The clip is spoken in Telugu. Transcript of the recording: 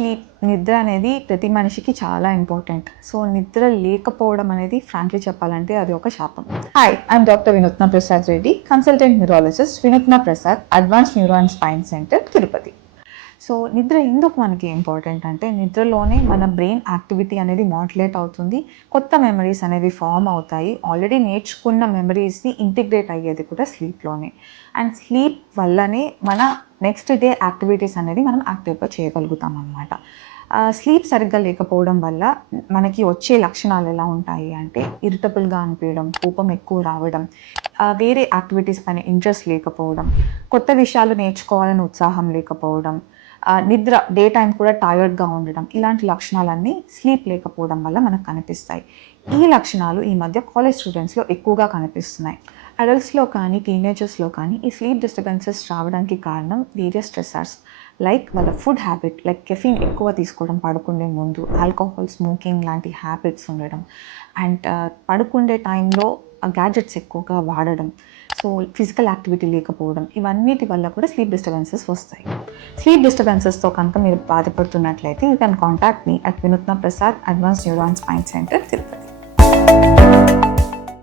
స్లీప్, నిద్ర అనేది ప్రతి మనిషికి చాలా ఇంపార్టెంట్. సో, నిద్ర లేకపోవడం అనేది ఫ్రాంక్లీ చెప్పాలంటే అది ఒక శాపం. హాయ్, ఐఎమ్ డాక్టర్ వినూత్న ప్రసాద్ రెడ్డి, కన్సల్టెంట్ న్యూరాలజిస్ట్, వినూత్న Prasad advanced neuro and spine center, Tirupati. So, నిద్ర ఎందుకు మనకి ఇంపార్టెంట్ అంటే నిద్రలోనే మన బ్రెయిన్ యాక్టివిటీ అనేది మాడ్యులేట్ అవుతుంది. కొత్త మెమరీస్ అనేవి ఫామ్ అవుతాయి. ఆల్రెడీ నేర్చుకున్న మెమరీస్‌ని ఇంటిగ్రేట్ అయ్యేది కూడా స్లీప్‌లోనే. అండ్ స్లీప్ వల్లనే మన నెక్స్ట్ డే యాక్టివిటీస్ అనేది మనం యాక్టివ్‌గా చేయగలుగుతాం అన్నమాట. స్లీప్ సరిగ్గా లేకపోవడం వల్ల మనకి వచ్చే లక్షణాలు ఎలా ఉంటాయి అంటే ఇరిటబుల్‌గా అనిపించడం, కోపం ఎక్కువ రావడం, వేరే యాక్టివిటీస్ పైన ఇంట్రెస్ట్ లేకపోవడం, కొత్త విషయాలు నేర్చుకోవాలని ఉత్సాహం లేకపోవడం, నిద్ర డే టైమ్ కూడా టైర్డ్‌గా ఉండడం, ఇలాంటి లక్షణాలన్నీ స్లీప్ లేకపోవడం వల్ల మనకు కనిపిస్తాయి. ఈ లక్షణాలు ఈ మధ్య కాలేజ్ స్టూడెంట్స్‌లో ఎక్కువగా కనిపిస్తున్నాయి. అడల్ట్స్‌లో కానీ, టీనేజర్స్‌లో కానీ ఈ స్లీప్ డిస్టర్బెన్సెస్ రావడానికి కారణం వేరియస్ స్ట్రెసర్స్. లైక్ వాళ్ళ ఫుడ్ హ్యాబిట్, లైక్ కెఫీన్ ఎక్కువ తీసుకోవడం పడుకునే ముందు, ఆల్కహాల్, స్మోకింగ్ లాంటి హ్యాబిట్స్ ఉండడం, అండ్ పడుకునే టైంలో గ్యాడ్జెట్స్ ఎక్కువగా వాడడం, సో ఫిజికల్ యాక్టివిటీ లేకపోవడం, ఇవన్నిటి వల్ల కూడా స్లీప్ డిస్టర్బెన్సెస్ వస్తాయి. స్లీప్ డిస్టర్బెన్సెస్తో కనుక మీరు బాధపడుతున్నట్లయితే you can contact me at Vinutna Prasad advanced neuro and spine center, Tirupati.